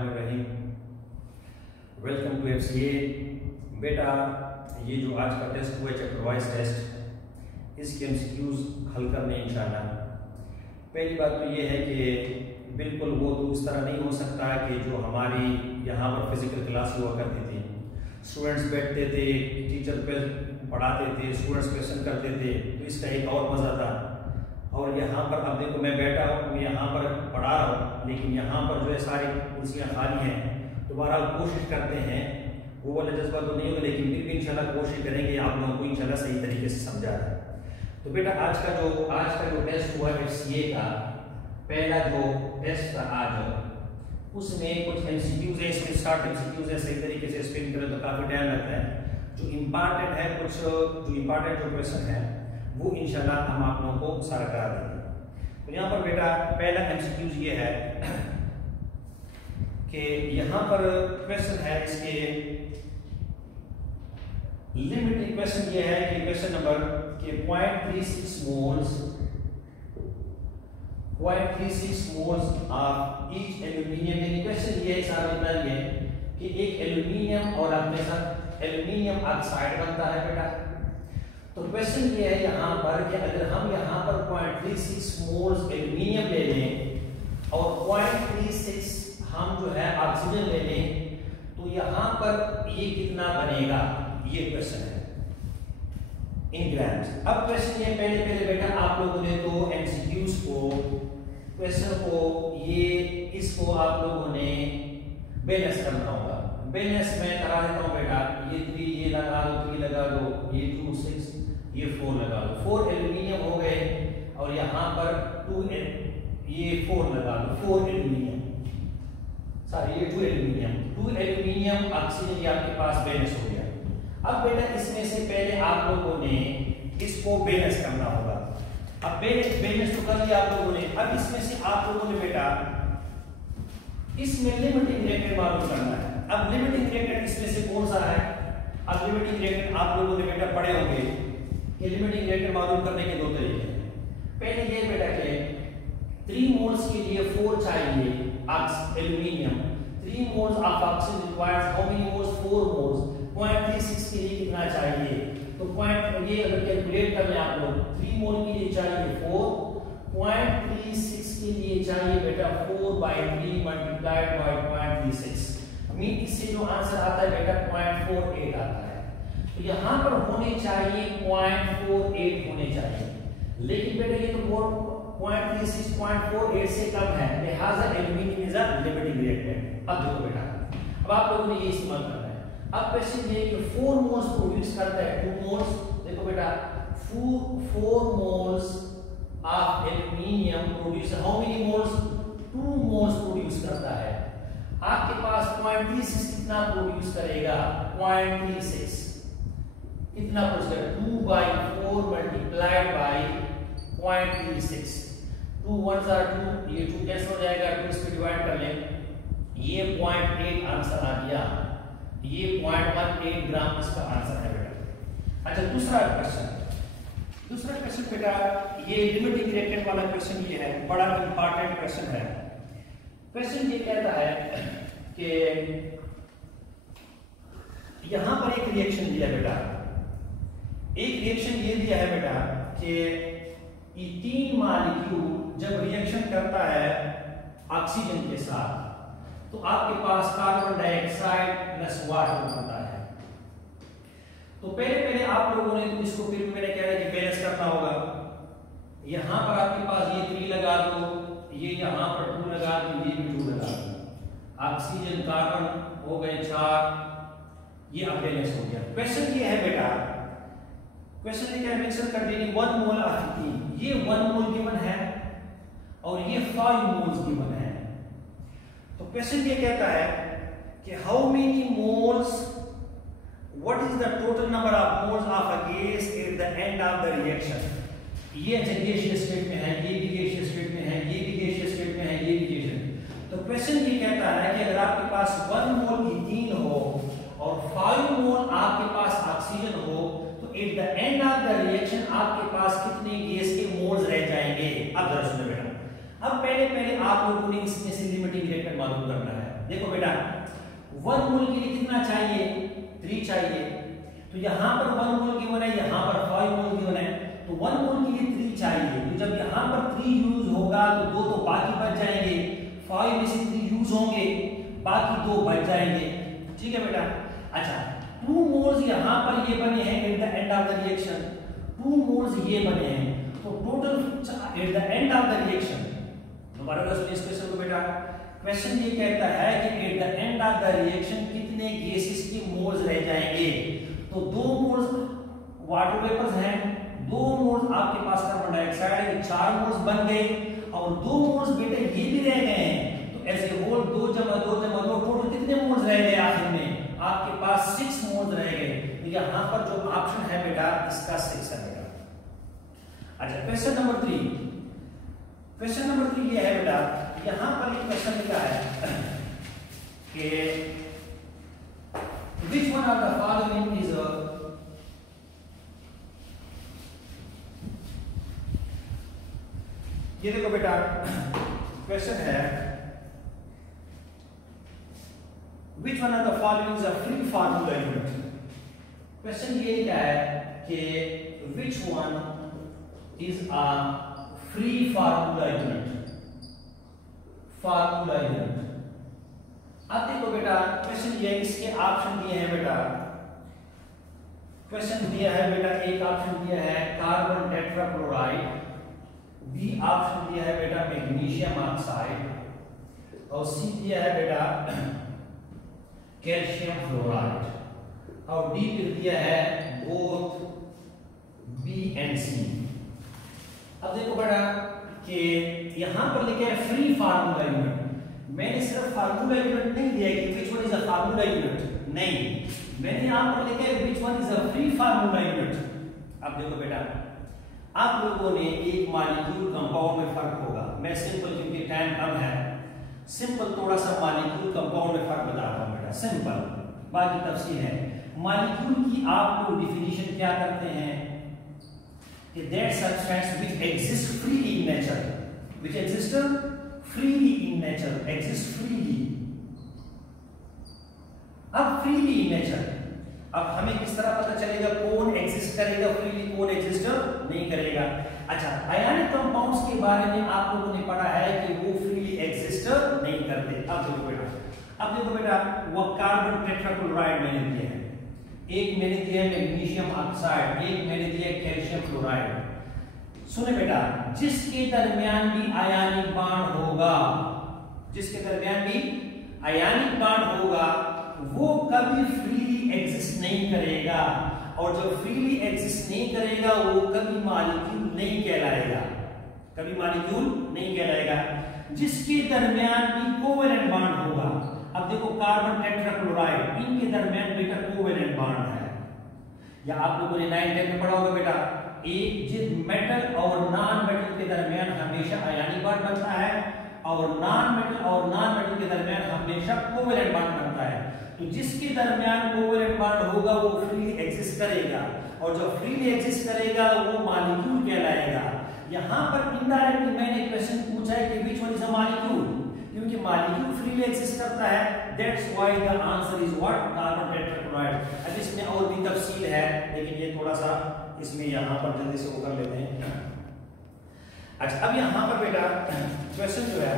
Welcome to FCA। बेटा, ये जो आज का टेस्ट हुआ है चैप्टर वाइज टेस्ट, इसके MCQs हल करने इंशाल्लाह। पहली बात तो ये है कि बिल्कुल वो तो इस तरह नहीं हो सकता है कि जो हमारी यहाँ पर फिजिकल क्लास हुआ करती थी, स्टूडेंट्स बैठते थे, टीचर पे पढ़ाते थे, स्टूडेंट्स क्वेश्चन करते थे, तो इसका एक और मज़ा था। और यहाँ पर अब देखो मैं बैठा हूँ, मैं यहाँ पर पढ़ा रहा हूँ, लेकिन यहाँ पर जो है सारी कुर्सियाँ खाली हैं। तो बहरहाल कोशिश करते हैं, वो वाला जज्बा तो नहीं होगा, लेकिन फिर भी इंशाल्लाह कोशिश करेंगे आप लोगों को इंशाल्लाह सही तरीके से समझा है। तो बेटा आज का जो टेस्ट हुआ FCA का पहला जो टेस्ट था आज, उसमें कुछ MCQs है, इसमें 60 MCQs है। सही तरीके से स्पेन करें तो काफ़ी टाइम लगता है। जो इम्पॉर्टेंट है, कुछ जो इम्पॉर्टेंट जो क्वेश्चन है वो इंशाल्लाह हम आप लोगों को सारा करा देंगे। तो यहाँ पर बेटा पहला MCQs ये है कि यहाँ पर क्वेश्चन है, इसके लिमिटिंग क्वेश्चन ये है कि क्वेश्चन नंबर के 0.36 मोल्स ऑफ ईच एल्यूमिनियम। यानी क्वेश्चन ये है सारा बताइए कि एक एल्यूमिनियम और अपने साथ एल्यूमिनियम ऑक्साइड बनता है बेटा। तो क्वेश्चन ये है यहाँ पर कि अगर हम यहाँ पर 0.36 मोल्स एल्यूमिनियम ले लें और 0.36 हम जो है ऑक्सीजन ले लें, तो यहाँ पर ये कितना बनेगा, ये क्वेश्चन है इन ग्राम्स। अब क्वेश्चन ये पहले बेटा आप लोगों ने तो MCQs को क्वेश्चन को इसको आप लोगों ने बैलेंस करना होगा। बैलेंस मैं करा देता हूँ बेटा, ये 3 ये लगा दो, 3 लगा दो, ये 2 6 ये 4 लगा दो। 4 एल्यूमिनियम हो गए और यहाँ पर 2 ये 4 लगा दो, 4 एल्यूमिनियम, सॉरी ये 2 एल्यूमिनियम ऑक्सीजन ये आपके पास बैलेंस हो गया। अब बेटा इसमें से पहले आप लोगों ने इसको बैलेंस करना होगा। अब बैलेंस तो कर लिया आप लोगों ने। अब इसमें से आप लोगों ने बेटा इसमें लिमिटिंग रिएक्टेंट मालूम करना है। अब लिमिटिंग रिएक्टेंट इसमें से कौन सा है? अब लिमिटिंग रिएक्टेंट आप लोगों ने बेटा पढ़े होंगे कि लिमिटिंग रिएक्टेंट मालूम करने के 2 तरीके हैं। पहले ये बेटा के 3 मोल्स के लिए 4 चाहिए aluminium, 3 moles of oxygen requires how many moles? 4 moles. 0.36 के लिए कितना चाहिए? तो ये अगर कैलकुलेट कर लें आप लोग, 3 मोल के लिए चाहिए 4, 0.36 के लिए चाहिए बेटा 4/3 मल्टीप्लाइड बाय 0.36। मीन इससे जो आंसर आता है बेटा 0.48 आता है। तो यहाँ पर होने चाहिए 0.48 होने चाहिए, लेकिन बेटा ये तो 0.36 0.48 से कम है, लिहाजा aluminium is a limiting reactant. अब देखो बेटा, अब आप लोगों ने ये इस्तेमाल करना है। अब क्वेश्चन ये कि 4 मोल्स प्रोड्यूस करता है 2 मोल्स। देखो बेटा 4 moles of aluminium produce how many moles? 2 moles produce करता है। आपके पास 0.36 कितना प्रोड्यूस करेगा? 0.36 कितना प्रोड्यूस करेगा? 2/4 मल्टीप्लाइड बाय 0.36। 2 1s are 2, ये 2 कैंसिल हो जाएगा, 2 इसको डिवाइड कर लें, ये 0.8 आंसर आ गया। ये 0.18 ग्राम इसका आंसर है बेटा। अच्छा दूसरा क्वेश्चन बेटा, ये लिमिटिंग रिएक्टेंट वाला क्वेश्चन ये है, बड़ा इंपॉर्टेंट क्वेश्चन है। क्वेश्चन ये कहता है कि यहां पर एक रिएक्शन दिया बेटा, एक रिएक्शन ये दिया है बेटा कि इथीन मॉलिक्यूल जब रिएक्शन करता है ऑक्सीजन के साथ तो आपके पास कार्बन डाइऑक्साइड प्लस वाटर बनता है। तो पहले आप लोगों ने तो इसको फिर मैंने कह रहा है कि बैलेंस करना होगा। यहां पर आपके पास ये 3 लगा दो, ये यहां पर 2 लगा दो, ये भी 2 लगा दो, ऑक्सीजन कार्बन हो गए 4, ये अब बैलेंस हो गया। क्वेश्चन ये है बेटा, क्वेश्चन ये क्या मेंशन कर देंगे 1 मोल ऑफ इथीन, ये 1 मोल गिवन है और ये 5 मोल्स गिवन है। तो क्वेश्चन ये कहता है कि how many moles, what is the total number of moles of a gas at the end of the reaction. ये गैसियस स्टेट में है, ये भी गैसियस स्टेट में है, ये भी गैसियस स्टेट में है, ये भी गैसियस। तो क्वेश्चन ये कहता है कि अगर आपके पास 1 मोल इथीन हो और 5 मोल आपके पास ऑक्सीजन हो, तो at the end of the reaction आपके पास कितने गैस के मोल्स रह जाएंगे? अब जरा सुनो बेटा, अब पहले आप लोगों ने इसमें से लिमिटिंग रिएक्टेंट मालूम करना है। देखो बेटा 1 मोल के लिए कितना चाहिए, 3 चाहिए। तो यहाँ पर 1 मोल गिवन है, यहाँ पर 5 मोल गिवन है, तो 1 मोल के लिए 3 चाहिए। तो जब यहाँ पर 3 यूज होगा तो 2 तो बाकी बच जाएंगे, 5 में से 3 यूज होंगे, बाकी 2 बच जाएंगे। ठीक है बेटा। अच्छा 2 मोल्स यहाँ पर ये बने हैं at the end of the reaction, 2 moles ये बने हैं, तो total at the end of the reaction. दोबारा सुनिए इस क्वेश्चन को बेटा। क्वेश्चन ये कहता है कि at the end of the reaction कितने गैसेस के मोल्स रह जाएंगे। तो 2 मोल्स वाटर वेपर्स हैं, 2 मोल्स आपके पास कार्बन डाइऑक्साइड है, 4 मोल्स बन गए, और 2 मोल्स बेटे ये भी रह गए हैं। तो ऐसे होल 2 जमा 2 टोटल कितने मोल्स रह गए आखिर में, आपके पास 6 मोल्स रह गए। तो यहाँ पर जो ऑप्शन है बेटा इसका 6 है बेटा। अच्छा क्वेश्चन नंबर 3, क्वेश्चन नंबर 3 ये है बेटा, यहाँ पर एक क्वेश्चन लिखा है कि which one of the following is a ये देखो बेटा क्वेश्चन है which one of the following is a free formula unit। Question ये क्या है कि which one is a free formula unit, formula unit। अब देखो बेटा क्वेश्चन ये, इसके ऑप्शन दिए हैं बेटा, क्वेश्चन दिया है बेटा, एक ऑप्शन दिया है कार्बन टेट्राक्लोराइड, बी ऑप्शन दिया है बेटा मैग्नीशियम ऑक्साइड, और सी दिया है बेटा कैल्शियम फ्लोराइड, और डी फिर दिया है बोथ बी एंड सी। अब देखो बेटा कि यहां पर लिखा है फ्री फार्मूला यूनिट, मैंने सिर्फ फार्मूला यूनिट नहीं दिया कि which one is a formula unit, नहीं, मैंने यहां पर लिखा है which one is a free formula unit. अब देखो बेटा आप लोगों ने एक मॉलिक्यूल कंपाउंड में फर्क होगा, मैं सिंपल क्योंकि टाइम कम है सिंपल थोड़ा सा मॉलिक्यूल कंपाउंड में फर्क बताता हूं बेटा, सिंपल, बाकी तफसील है। मॉलिक्यूल की आप लोग डिफिनीशन क्या करते हैं कि that substance which exists freely in nature, which exists freely in nature, exists freely। अब freely in nature, अब हमें किस तरह पता चलेगा कौन एग्जिस्ट करेगा फ्रीली, कौन एग्जिस्ट नहीं करेगा। अच्छा आयनिक कंपाउंड्स के बारे में आप लोगों ने पढ़ा है कि वो फ्रीली एग्जिस्ट नहीं करते। अब देखो बेटा वो कार्बन टेट्राक्लोराइड मैंने दिया है, एक मैंने दिया है मैग्नीशियम ऑक्साइड, एक मैंने दिया है कैल्शियम क्लोराइड। सुने बेटा जिसके दरमियान भी आयनिक बांड होगा, जिसके दरमियान भी आयनिक बांड होगा वो कभी फ्रीली एग्जिस्ट नहीं करेगा, और जब फ्रीली एग्जिस्ट नहीं करेगा वो कभी मॉलिक्यूल नहीं कहलाएगा, कभी मॉलिक्यूल नहीं कहलाएगा। जिसके दरमियान भी कोवेलेंट बांड होगा, अब देखो कार्बन टेट्राक्लोराइड इनके दरमियान बेटा कोवेलेंट बांड है, या आप लोगों ने 9th में पढ़ा होगा बेटा, एक जिस मेटल और नॉन मेटल के दरमियान हमेशा आयनिक बांड बनता है, और नॉन मेटल के दरमियान हमेशा कोवेलेंट बांड बनता है। तो जिसके दरमियान कोवेलेंट बांड होगा वो फ्रीली एग्जिस्ट करेगा, और जो फ्रीली एग्जिस्ट करेगा वो मॉलिक्यूल कहलाएगा। यहां पर इनडायरेक्टली मैंने क्वेश्चन पूछा है कि which one is a molecule, क्योंकि मॉलिक्यूल फ्रीली एग्जिस्ट करता है, that's why the answer is what carbon tetrachloride. अब इसमें और भी तफसील है लेकिन ये थोड़ा सा इसमें यहां पर जल्दी से वो कर लेते हैं। अच्छा अब यहां पर बेटा क्वेश्चन जो है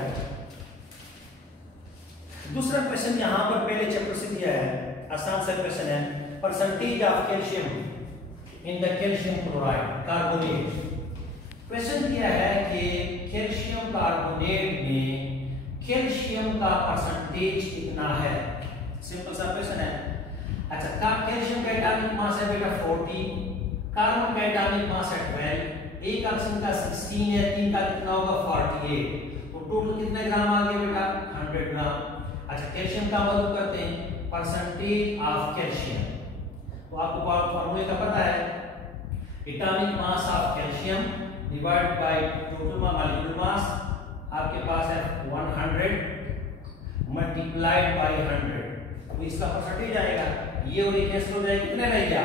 दूसरा क्वेश्चन यहां पर पहले चैप्टर से दिया है, आसान सा क्वेश्चन है, percentage of calcium in the calcium chloride carbonate. Question दिया है कि कैल्शियम कार्बोनेट में कैल्शियम का परसेंटेज कितना है, सिंपल सा क्वेश्चन है। अच्छा कैल्शियम का एटॉमिक मास है बेटा 40, कार्बन का एटॉमिक मास है 12, एक ऑक्सीजन का 16 है, 3 का कितना होगा 48, तो टोटल कितने ग्राम आ गए बेटा 100 ग्राम। अच्छा कैल्शियम का मालूम करते हैं परसेंटेज ऑफ कैल्शियम, तो आपको फार्मूले का पता है atomic mass of calcium divide by total molecular mass, आपके पास है 100 मल्टीप्लाइड बाय 100, तो इसका परसेंटेज आएगा, ये और ये कैंसिल हो जाएगा, कितने रहेगा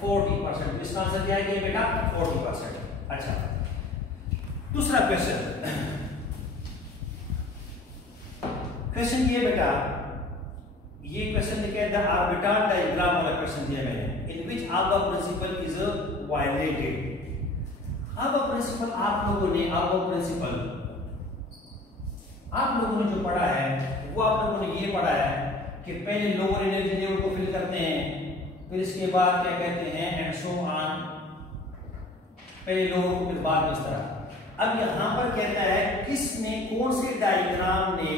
40%, इसका आंसर क्या है बेटा 40%। अच्छा दूसरा क्वेश्चन ये बेटा ये क्वेश्चन लिखा है द ऑर्बिटल डायग्राम वाला क्वेश्चन दिया मैंने, in which alpha principle is violated. Alpha principle आप लोगों ने जो पढ़ा है वो आप लोगों ने ये पढ़ा है कि पहले लोअर एनर्जी लेवल को फिल करते हैं, फिर इसके बाद क्या कहते हैं एंड सो ऑन, पहले लोअर को फिर बाद में इस तरह। अब यहां पर कहता है किसने, कौन से डायग्राम ने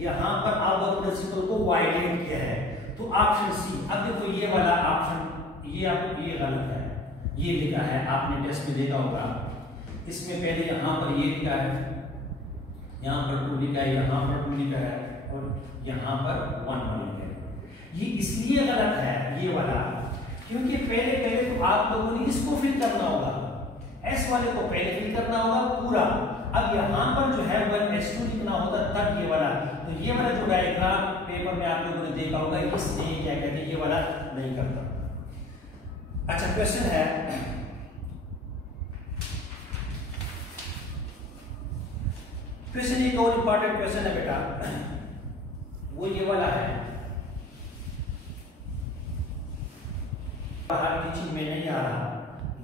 यहां पर आल्फा प्रिंसिपल को वायलेट किया है, तो ऑप्शन सी। अब देखो ये वाला ऑप्शन ये आपको ये गलत है, ये लिखा है आपने टेस्ट में देखा होगा, इसमें पहले यहां पर ये लिखा है, यहां पर 2 लिखा है, यहां पर 2 लिखा है और यहां पर 1 लिखा है। ये इसलिए गलत है ये वाला क्योंकि पहले तो आप लोगों ने इसको फिल करना होगा, एस वाले को पहले फिल करना होगा पूरा। अब यहां पर जो है वो S2 लिखना होता तब ये वाला, तो ये वाला जो डायग्राम पेपर में आप लोगों ने देखा होगा इसने क्या कहते हैं ये वाला नहीं करता। अच्छा क्वेश्चन है, क्वेश्चन एक और इंपॉर्टेंट क्वेश्चन है बेटा, वो ये वाला है, बाहर टीचिंग में नहीं आ रहा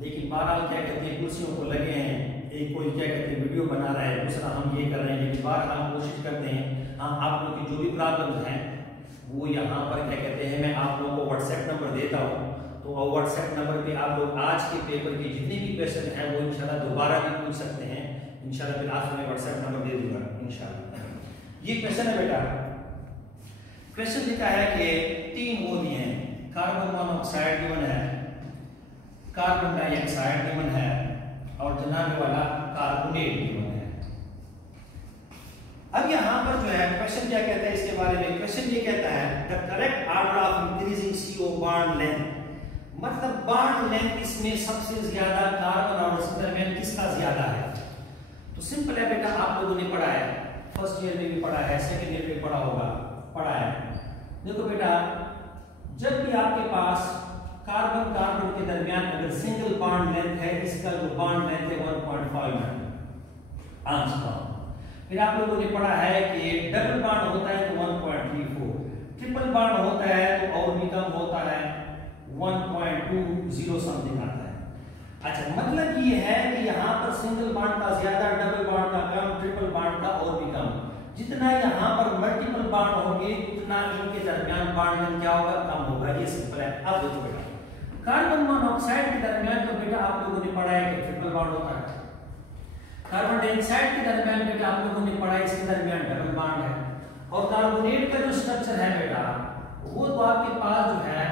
लेकिन बहरहाल क्या कहते हैं कुर्सियों को लगे हैं, एक कोई क्या कहते हैं वीडियो बना रहा है, दूसरा हम ये कर रहे हैं, लेकिन बहरहाल हम कोशिश करते हैं हम आप लोग की जो भी प्रॉब्लम्स हैं वो यहाँ पर क्या कहते हैं मैं आप लोगों को व्हाट्सएप नंबर देता हूँ, तो व्हाट्सएप नंबर पे आप लोग आज के पेपर के जितने भी क्वेश्चन हैं वो इंशाल्लाह दोबारा भी पूछ सकते हैं इंशाल्लाह, फिर आज मैं व्हाट्सएप नंबर दे दूंगा इंशाल्लाह। ये क्वेश्चन है बेटा, क्वेश्चन लिखा है कि 3 वो दिए हैं, कार्बन मोनोऑक्साइड गिवन है, कार्बन डाइऑक्साइड गिवन है और जनाबे वाला कार्बोनेट गिवन है। अब यहां पर जो है क्वेश्चन क्या कहता है इसके बारे में, क्वेश्चन ये कहता है the correct order of increasing CO bond length, मतलब बॉन्ड लेंथ इसमें सबसे ज्यादा कार्बन और ऑक्सीजन दरमियान किसका ज्यादा है। तो सिंपल है बेटा, आप लोगों ने पढ़ा है, फर्स्ट ईयर में भी पढ़ा है, सेकंड ईयर में पढ़ा होगा, पढ़ा है। देखो बेटा, जब भी आपके पास कार्बन कार्बन के दरमियान अगर सिंगल बॉन्ड लेंथ है, इसका जो बॉन्ड लेंथ है 1.5 एंगस्ट्रॉम। फिर आप लोगों ने पढ़ा है कि डबल बॉन्ड होता है तो 1.34, ट्रिपल बॉन्ड होता है तो और भी कम होता है 1.20 समथिंग आता है। अच्छा, मतलब ये है कि यहाँ पर सिंगल बॉन्ड का ज्यादा, डबल बॉन्ड का कम, ट्रिपल बॉन्ड का और भी कम। जितना यहाँ पर मल्टीपल बॉन्ड होंगे उतना इनके दरमियान बॉन्ड लेंथ क्या होगा, कम होगा। ये सिंपल है। अब देखो बेटा, कार्बन मोनोऑक्साइड के दरमियान तो बेटा आप लोगों ने पढ़ा है कि ट्रिपल बॉन्ड होता है, कार्बन डाइऑक्साइड के दरमियान बेटा आप लोगों ने पढ़ा है इसके दरमियान डबल बॉन्ड है, और कार्बोनेट का जो स्ट्रक्चर है बेटा वो तो आपके पास जो है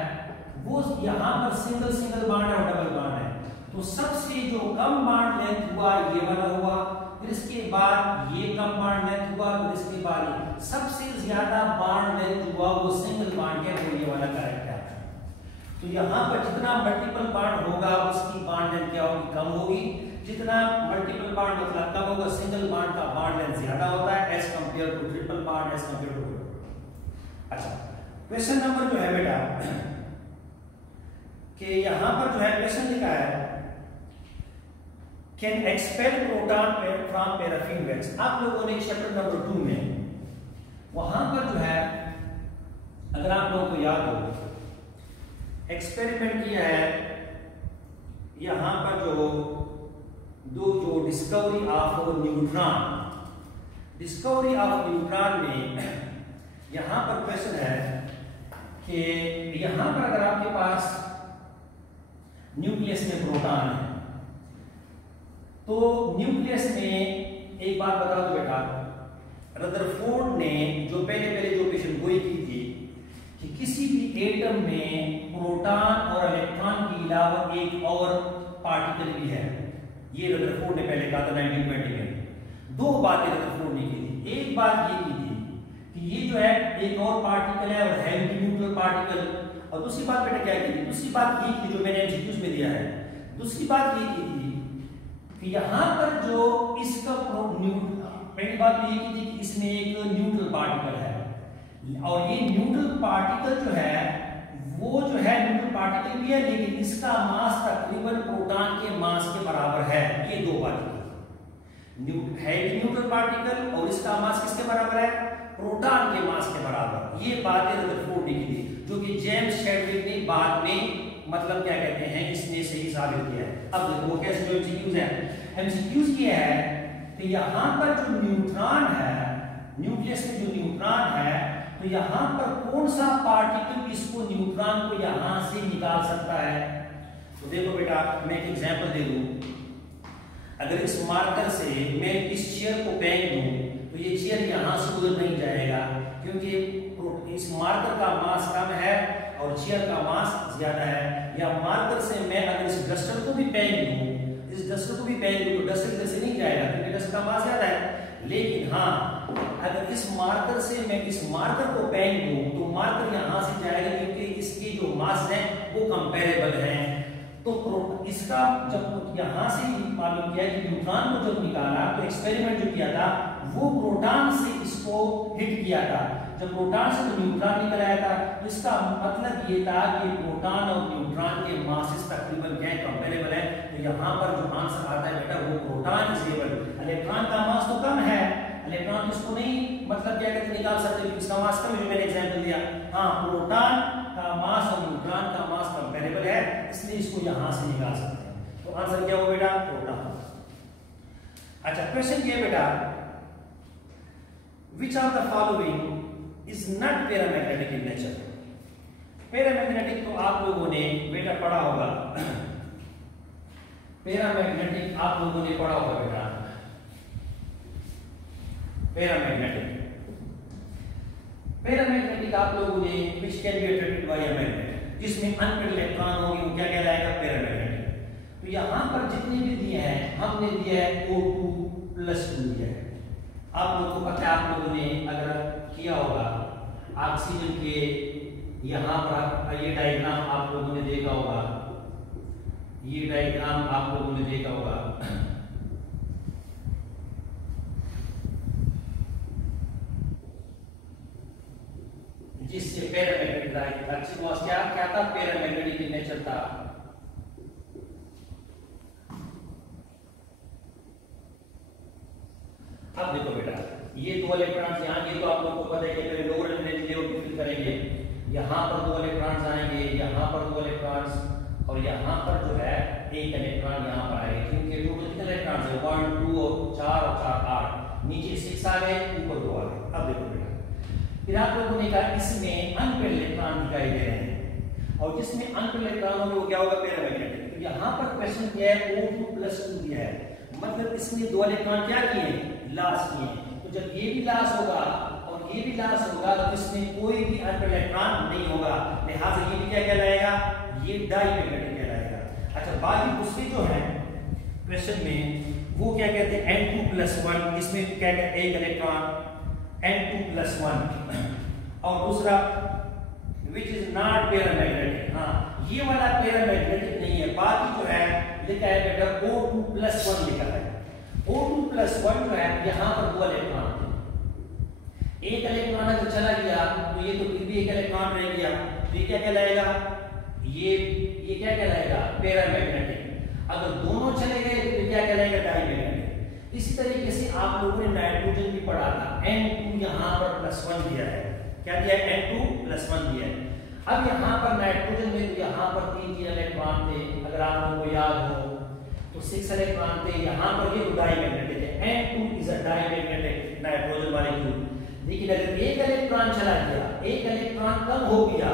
वो यहाँ पर सिंगल बॉन्ड और डबल बॉन्ड है। तो सबसे जो कम बॉन्ड लेंथ हुआ ये वाला हुआ, फिर इसके बाद ये कम बॉन्ड लेंथ हुआ, फिर इसके बाद सबसे ज्यादा बॉन्ड लेंथ हुआ वो सिंगल बॉन्ड है, वो ये वाला करेक्ट है। तो यहाँ पर जितना मल्टीपल बॉन्ड होगा उसकी बॉन्ड लेंथ क्या होगी, कम होगी। जितना मल्टीपल बॉन्ड मतलब कम होगा, सिंगल बॉन्ड का बॉन्ड लेंथ ज्यादा होता है as compare to triple bond, as compare to. अच्छा, क्वेश्चन नंबर जो है बेटा कि यहाँ पर जो है क्वेश्चन लिखा है can expel proton from paraffin wax. आप लोगों ने चैप्टर नंबर 2 में वहां पर जो है अगर आप लोगों को याद हो एक्सपेरिमेंट किया है, यहां पर जो डिस्कवरी ऑफ न्यूट्रॉन में यहां पर क्वेश्चन है कि यहां पर अगर आपके पास न्यूक्लियस में प्रोटॉन है तो न्यूक्लियस में एक बात बता दो बेटा, रदरफोर्ड ने जो पहले जो पेशन गोई की थी कि किसी भी एटम में प्रोटॉन और इलेक्ट्रॉन के अलावा एक और पार्टिकल भी है, ये रदरफोर्ड ने पहले कहा था 1920 में। 2 बातें रदरफोर्ड ने की थी। एक बात ये की थी कि ये जो है एक और पार्टिकल है और हेवी न्यूट्रल पार्टिकल, और दूसरी बात बेटा क्या की थी, दूसरी बात ये की जो मैंने एमसीक्यूज में दिया है, दूसरी बात ये की थी कि यहाँ पर जो इसका पहली बात ये की थी कि इसमें एक न्यूट्रल पार्टिकल है, और ये न्यूट्रल पार्टिकल जो है वो जो है न्यूट्रल पार्टिकल भी है लेकिन इसका मास तकरीबन प्रोटॉन के मास के बराबर है। ये 2 बातें है, न्यूट्रल पार्टिकल और इसका मास किसके बराबर है, प्रोटॉन के मास के बराबर। ये बात है रदरफोर्ड ने की थी, जो कि जेम्स चैडविक ने बाद में मतलब क्या कहते हैं इसने सही साबित किया है। अब देखो कैसे जो एमसीक्यूज है, एमसीक्यूज ये है कि यहाँ पर जो न्यूट्रॉन है, न्यूक्लियस में जो न्यूट्रॉन है, तो यहाँ पर कौन सा पार्टिकल इसको न्यूट्रॉन को यहाँ से निकाल सकता है। तो देखो बेटा मैं एक एग्जांपल दे दूं, अगर इस मार्कर से मैं इस चेयर को फेंक दूं तो ये चेयर यहाँ से उधर नहीं जाएगा, क्योंकि इस मार्कर का मास कम है और चेयर का मास ज्यादा है। या मार्कर से मैं अगर इस डस्टर को भी फेंक दूं, इस डस्टर को भी फेंक दूं तो डस्टर इधर से नहीं जाएगा क्योंकि डस्टर का मास ज्यादा है। लेकिन हाँ, अगर इस मार्कर से मैं इस मार्कर को फेंक दूं तो मार्कर यहाँ से जाएगा, क्योंकि इसकी जो मास है वो कंपेरेबल है। तो इसका जब यहाँ से मालूम किया कि न्यूट्रॉन को जब निकाला तो एक्सपेरिमेंट जो किया था वो प्रोटॉन से इसको हिट किया था। जब प्रोटॉन से तो न्यूट्रॉन निकल आया था, तो इसका मतलब ये था कि प्रोटॉन और न्यूट्रॉन के मासेस तकरीबन क्या कंपेरेबल है। तो यहाँ पर जो आंसर आता है बेटा वो प्रोटॉन इज एबल, इलेक्ट्रॉन का मास तो कम है, इलेक्ट्रॉन इसको नहीं मतलब क्या कहते निकाल सकते क्योंकि इसका मास कम है, जो मैंने एग्जांपल दिया। हाँ, प्रोटॉन का मास और न्यूट्रॉन का मास कंपेरेबल है, इसलिए इसको यहां से निकाल सकते हैं। तो आंसर क्या होगा बेटा? प्रोटॉन। अच्छा, क्वेश्चन ये बेटा, which of the following is not paramagnetic in nature? Paramagnetic तो आप लोगों ने बेटा पढ़ा होगा, पैरामैग्नेटिक आप लोगों ने पढ़ा होगा बेटा, पैरामैग्नेटिक आप लोगों ने which can be attracted by a magnet, जिसमें अनपेड इलेक्ट्रॉन होंगे वो क्या कहलाएगा? पैरामैग्नेटिक। तो यहां पर जितने भी दिए हैं हमने दिया है O2+2 दिया है। आप लोगों को पता है, आप लोगों ने अगर किया होगा ऑक्सीजन के यहां पर ये डायग्राम आप लोगों ने देखा होगा, ये डायग्राम आप लोगों ने देखा होगा, जिससे पैरामैग्नेटिक ऑक्सीजन क्या था? पैरामैग्नेटिक इन नेचर था। अब देखो बेटा, ये दो इलेक्ट्रॉन्स यहाँ के तो आप लोगों को पता है कि लोअर एनर्जी लेवल पे फिल करेंगे, यहाँ पर दो इलेक्ट्रॉन्स आएंगे, यहाँ पर दो इलेक्ट्रॉन्स और यहाँ पर जो है एक इलेक्ट्रॉन यहाँ पर आएगा, क्योंकि टोटल कितने इलेक्ट्रॉन्स है? 1 2 और 4 और 4 8, नीचे 6 आ गए, ऊपर 2 आ गए। अब देखो बेटा, फिर आप लोगों ने कहा इसमें अनपेड इलेक्ट्रॉन दिखाई दे रहे हैं, और जिसमें अनपेड इलेक्ट्रॉन होंगे वो क्या होगा? पैरामैग्नेटिक। तो यहाँ पर क्वेश्चन क्या है? O2+2 दिया है, मतलब इसमें दो इलेक्ट्रॉन क्या किए? लॉस किए। तो जब ये भी लॉस होगा और ये भी लॉस होगा तो इसमें कोई भी अनपेड इलेक्ट्रॉन नहीं होगा, लिहाजा ये भी क्या कहलाएगा? ये डाईमैग्नेटिक कहलाएगा। अच्छा, बाकी दूसरे जो है क्वेश्चन में वो क्या कहते हैं? N2+1, इसमें क्या कहते हैं? एक इलेक्ट्रॉन N2+1 और दूसरा which is not पैरामैग्नेटिक। हाँ, ये वाला पैरामैग्नेटिक नहीं है, बाकी जो है लिखा है बेटा O2+1 लिखा है। O2+1 जो है यहाँ पर दो इलेक्ट्रॉन थे, एक इलेक्ट्रॉन अगर चला गया तो ये तो फिर भी एक इलेक्ट्रॉन रह गया, तो ये क्या कहलाएगा? ये क्या कहलाएगा? पैरामैग्नेटिक। अगर दोनों चले गए तो क्या कहलाएगा? डाईमैग्नेटिक। इसी तरीके से आप लोगों ने नाइट्रोजन भी पढ़ा था, N2 यहाँ पर +1 दिया है, क्या दिया है? N2+1 दिया है। अब यहाँ पर नाइट्रोजन में तो यहाँ पर 3 इलेक्ट्रॉन थे, अगर आप लोगों को याद हो तो 6 इलेक्ट्रॉन थे, यहाँ पर ये डाईमैग्नेटिक है, N2 is a diamagnetic nitrogen molecule. लेकिन अगर एक इलेक्ट्रॉन चला गया, एक इलेक्ट्रॉन कम हो गया,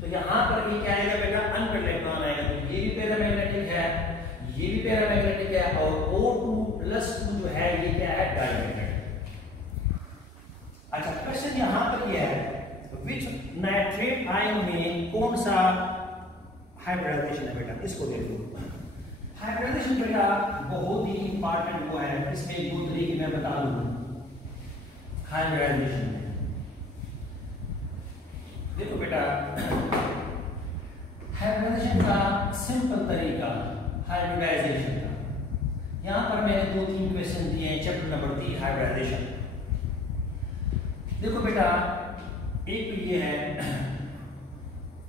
तो यहाँ पर ये क्या आएगा बेटा? अनपेड इलेक्ट्रॉन आएगा। तो ये भी पैरामैग्नेटिक है, ये भी पैरामैग्नेटिक है, और O2+2 जो है ये क्या है? डाईमैग्नेटिक। अच्छा, क्वेश्चन यहाँ पर ये है, विच नाइट्रेट आयन में कौन सा हाइब्रिडाइजेशन है बेटा? इसको देख लो। हाइब्रिडाइजेशन बेटा बहुत ही इंपॉर्टेंट वो है, इसमें दो तरीके मैं बता दूं। हाइब्रिडाइजेशन देखो बेटा, हाइब्रिडाइजेशन का सिंपल तरीका हाइब्रिडाइजेशन का, यहाँ पर मैंने 2-3 क्वेश्चन दिए हैं चैप्टर नंबर 3 हाइब्रिडाइजेशन। देखो बेटा, एक तो ये है,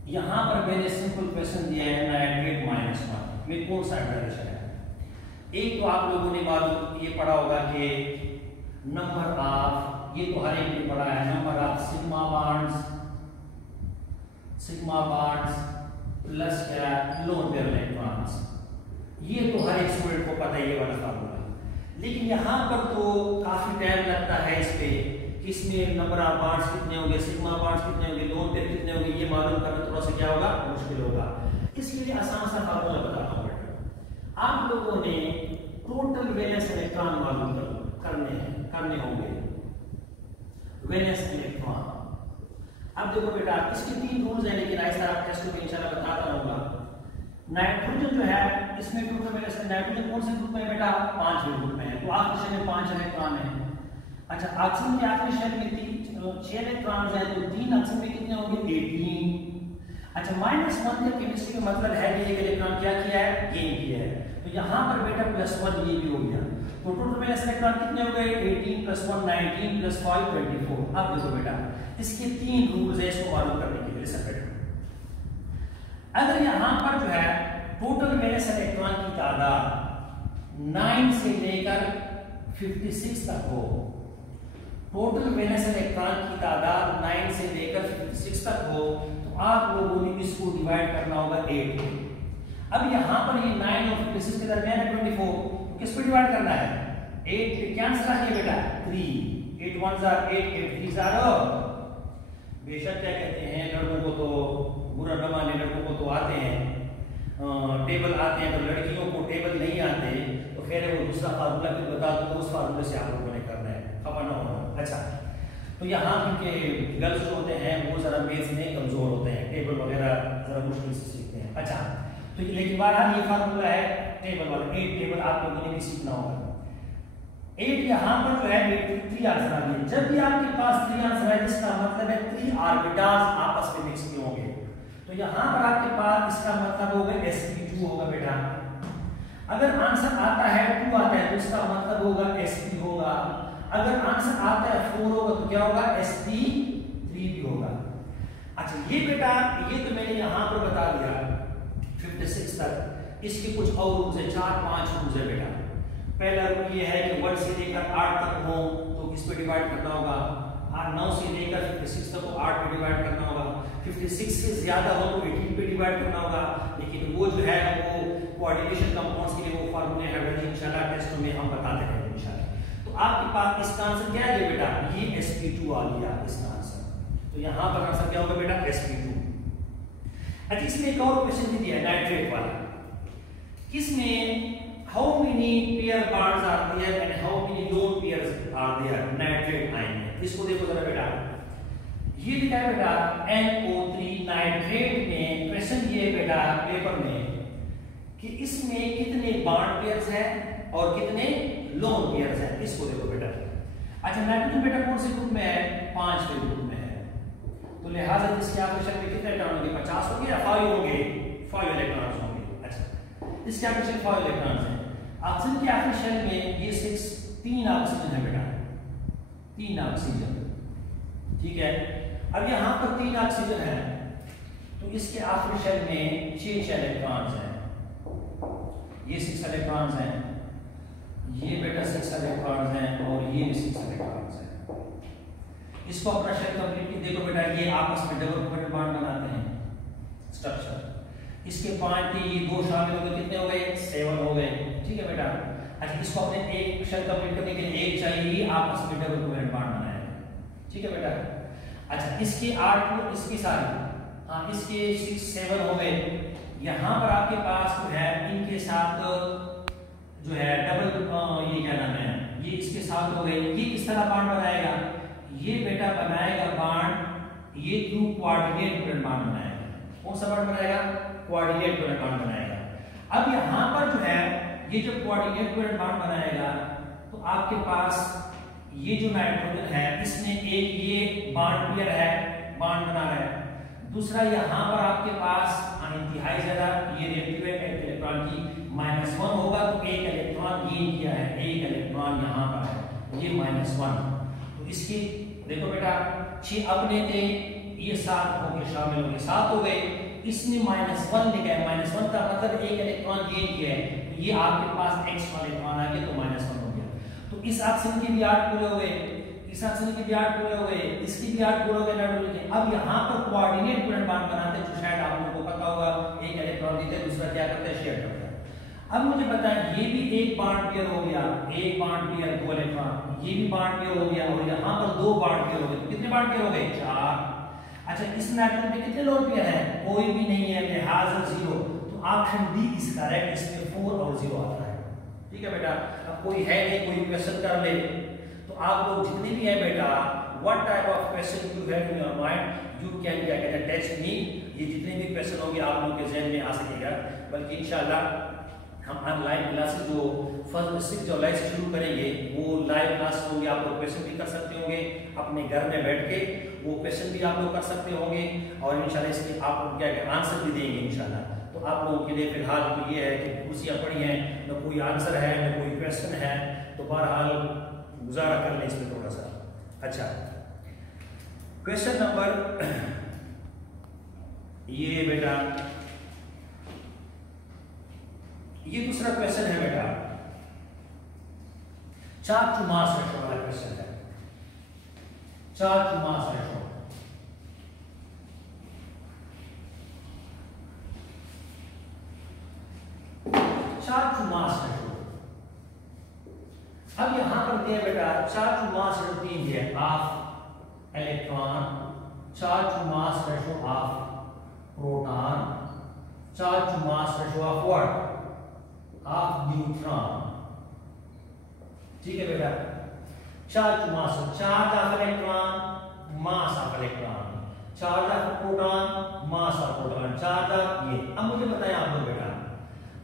यहाँ पर मैंने सिंपल क्वेश्चन दिया है नाइट्रेट -1 में कौन सा हाइब्रिडाइजेशन है। एक तो आप लोगों ने मालूम ये पढ़ा होगा कि नंबर ऑफ ये तो हर एक ने पढ़ा है, number of sigma bonds plus क्या लोन पेयर इलेक्ट्रॉन्स, ये तो हर एक स्टूडेंट को पता है ये वाला फार्मूला। लेकिन यहाँ पर तो काफी टाइम लगता है इस पे, इसमें नंबर ऑफ बॉन्ड्स कितने होंगे, सिग्मा बॉन्ड्स कितने होंगे, लोन पेयर कितने होंगे, ये मालूम करना थोड़ा सा क्या होगा, मुश्किल होगा। इसलिए आसान सा फार्मूला बताता हूँ बेटा। आप लोगों ने टोटल वैलेंस इलेक्ट्रॉन मालूम करने होंगे, वैलेंस इलेक्ट्रॉन। अब देखो बेटा इसके 3 रूल्स हैं, लेकिन ऐसा आप टेस्ट में इंशाल्लाह बताता रहूंगा। नाइट्रोजन जो है इसमें टोटल वैलेंस नाइट्रोजन कौन से ग्रुप में है बेटा, 5वें ग्रुप में है, तो आखिरी शेल में 5 इलेक्ट्रॉन है। अच्छा ऑक्सीजन के आखिरी शेल में 6 इलेक्ट्रॉन है, तो 3 ऑक्सीजन में कितने होंगे, 18। अच्छा -1 का केमिस्ट्री का मतलब है कि एक इलेक्ट्रॉन क्या किया है, गेन किया है, तो यहाँ पर बेटा +1 ये भी हो गया, तो टोटल वैलेंस इलेक्ट्रॉन कितने हो गए, 18 + 1 19 + 5 24। अब देखो बेटा इसके 3 रूल्स है इसको मालूम करने के लिए। सब बेटा अगर यहाँ पर जो है टोटल वैलेंस इलेक्ट्रॉन की तादाद 9 से लेकर 56 तक हो, टोटल वैलेंस इलेक्ट्रॉन की तादाद 9 से लेकर 56 तक हो, तो आप लोगों ने इसको डिवाइड करना होगा 8 में। अब यहाँ पर ये 9 और 56 के दरमियान है 24, किस पे डिवाइड करना है, 8 पे कैंसिल आ गया बेटा 3, 8 1s are 8, 8 3s are। बेशक क्या कहते हैं लड़कों को तो बुरा न माने, लड़कों को तो आते हैं टेबल आते हैं, तो लड़कियों को टेबल नहीं आते, तो खैर वो दूसरा फार्मूला भी बता दूं, उस फार्मूले से आप लोगों ने करना है, खबर ना होना। अच्छा तो यहाँ के गर्ल्स जो होते हैं वो जरा मेथ्स में कमजोर होते हैं, टेबल वगैरह जरा मुश्किल से सीखते हैं। अच्छा तो लेकिन बहरहाल ये फार्मूला है टेबल वाला, 8 टेबल आप लोगों ने भी सीखना होगा। 8 यहाँ पर जो है 8 3 आंसर आ गए, जब भी आपके पास 3 आंसर है जिसका मतलब है 3 ऑर्बिटल्स आपस में मिक्स किए होंगे, तो यहाँ पर आपके पास इसका मतलब होगा sp2 होगा बेटा। अगर आंसर आता है 2 आता है तो इसका मतलब होगा sp होगा, अगर आंसर आता है 4 होगा तो क्या होगा, sp3 भी होगा। अच्छा ये बेटा ये तो मैंने यहाँ पर बता दिया 56 तक, इसके कुछ और रूल्स है, 4-5 रूल्स है बेटा। पहला रूल ये है कि 1 से लेकर 8 तक हो तो किस पे डिवाइड करना होगा, 9 से लेकर 56 तक को 8 पे डिवाइड करना होगा, 56 से ज्यादा हो तो 18 पे डिवाइड करना होगा। लेकिन वो जो है वो कोऑर्डिनेशन कंपाउंड्स के लिए वो फार्मूले है इंशाल्लाह टेस्ट में हम बताते हैं इंशाल्लाह। तो आपके पास इसका आंसर क्या है बेटा, ये sp2 आ गया इसका आंसर, तो यहाँ पर आंसर क्या होगा बेटा, sp2। अच्छा इसमें एक और क्वेश्चन भी दिया है नाइट्रेट वाला, किसमें how many pair bonds are there and how many lone pairs are there nitrate ion में। इसको देखो जरा बेटा, ये लिखा है बेटा NO3 नाइट्रेट में, क्वेश्चन ये है बेटा पेपर में कि इसमें कितने बॉन्ड पेयर्स हैं और कितने लोन पेयर्स हैं, इसको देखो बेटा। अच्छा नाइट्रोजन बेटा कौन से ग्रुप में है, 5वें ग्रुप में है, तो लिहाजा इसके ऑक्सीजन में कितने इलेक्ट्रॉन होंगे, 50 होंगे या 5 होंगे, 5 इलेक्ट्रॉन्स होंगे। अच्छा इसके ऑक्सीजन 5 इलेक्ट्रॉन्स हैं, ऑक्सीजन के आखिरी शेल में ये 3 ऑक्सीजन है बेटा, 3 ऑक्सीजन, ठीक है। अब यहाँ पर 3 ऑक्सीजन है तो इसके आखिरी शेल में 6 इलेक्ट्रॉन्स हैं, ये 6 इलेक्ट्रॉन्स हैं, ये बेटा 6 इलेक्ट्रॉन्स हैं और ये भी 6 इलेक्ट्रॉन्स हैं। इसको अपना शेल कंप्लीट देखो बेटा, ये आपस में डबल कोवेलेंट बॉन्ड बनाते हैं स्ट्रक्चर, इसके 5 के ये 2 शामिल हो गए, कितने हो गए, 7 हो गए, ठीक है बेटा। अच्छा इसको अपने एक शेल कंप्लीट करने के लिए एक चाहिए, आपस में डबल कोवेलेंट बॉन्ड बनाए, ठीक है बेटा। अच्छा इसके 8 को इसके सारे इसके 6 7 हो गए, यहाँ पर आपके पास जो है इनके साथ जो है डबल ये क्या नाम है, ये इसके साथ हो गए, ये किस तरह बॉन्ड बनाएगा, ये बेटा बनाएगा बॉन्ड, ये टू कोऑर्डिनेट कोवेलेंट बॉन्ड बनाएगा, कौन सा बॉन्ड बनाएगा, कोऑर्डिनेट कोवेलेंट बॉन्ड बनाएगा। अब यहाँ पर जो है ये जो कोऑर्डिनेट कोवेलेंट बॉन्ड बनाएगा तो आपके पास ये जो नाइट्रोजन है इसने एक ये बॉन्ड पेयर है, बॉन्ड बना रहा है, दूसरा यहाँ पर आपके पास इंतहाई ज्यादा ये रिएक्टिव इलेक्ट्रॉन की -1 होगा तो एक इलेक्ट्रॉन गेन किया है, एक इलेक्ट्रॉन यहाँ पर है, ये -1, तो इसकी देखो बेटा 6 अपने थे, ये 7 होके शामिल हो गए, 7 हो गए, इसने -1 लिखा है, -1 का मतलब एक इलेक्ट्रॉन गेन किया है, तो ये आपके पास एक्स्ट्रा इलेक्ट्रॉन आ गया तो -1 हो गया। तो इस ऑक्सीजन के भी 8 पूरे हो गए, इस आंसर के भी 8 पूरे हो गए, इसकी भी 8 पूरे हो गए नाइट्रोजन के। अब यहाँ पर कोऑर्डिनेट कोवेलेंट बॉन्ड बनाते हैं जो शायद आप लोगों को पता होगा, एक इलेक्ट्रॉन देते हैं, दूसरा क्या करता है, शेयर करता है। अब मुझे बताएं, ये भी एक बॉन्ड पेयर हो गया, एक बॉन्ड पेयर 2 इलेक्ट्रॉन, ये भी बॉन्ड पेयर हो गया, और यहाँ पर 2 बॉन्ड पेयर हो गए। तो कितने बॉन्ड पेयर हो गए, 4। अच्छा, इस नाइट्रोजन में कितने लोन पेयर है, कोई भी नहीं है, लिहाजा 0। तो ऑप्शन डी इज करेक्ट, इसमें 4 और 0 आता है। ठीक है बेटा, अब कोई है नहीं, कोई क्वेश्चन कर ले तो आप लोग जितने भी हैं बेटा, what type of question you have in your mind, you can क्या कहते हैं, टेस्ट मी। ये जितने भी क्वेश्चन होंगे आप लोगों के जहन में आ सकेगा। बल्कि इंशाल्लाह हम ऑनलाइन क्लासेस जो फर्स्ट 6 जुलाई से शुरू करेंगे, वो लाइव क्लास होंगे, आप लोग क्वेश्चन भी कर सकते होंगे अपने घर में बैठ के, वो क्वेश्चन भी आप लोग कर सकते होंगे, और इंशाल्लाह इसके आप लोग क्या आंसर भी देंगे इंशाल्लाह। तो आप लोगों के लिए फिलहाल तो ये है कि कुर्सियां पड़ी हैं, न कोई आंसर है न कोई क्वेश्चन है, तो बहरहाल गुजारा कर लें इसमें थोड़ा सा। अच्छा, क्वेश्चन नंबर ये बेटा, ये दूसरा क्वेश्चन है बेटा, चार्ज टू मास रेशो वाला क्वेश्चन है। Charge to mass ratio, charge to mass ratio. अब यहां पर दिया बेटा, चार्ज टू मास रेशो 3 दिया, of electron, charge to mass ratio of proton, charge to mass ratio of what, of neutron. ठीक है बेटा, charge to mass, charge of electron, mass of electron, charge of proton, mass of proton, charge of ये। अब मुझे बताएं आप लोग बेटा,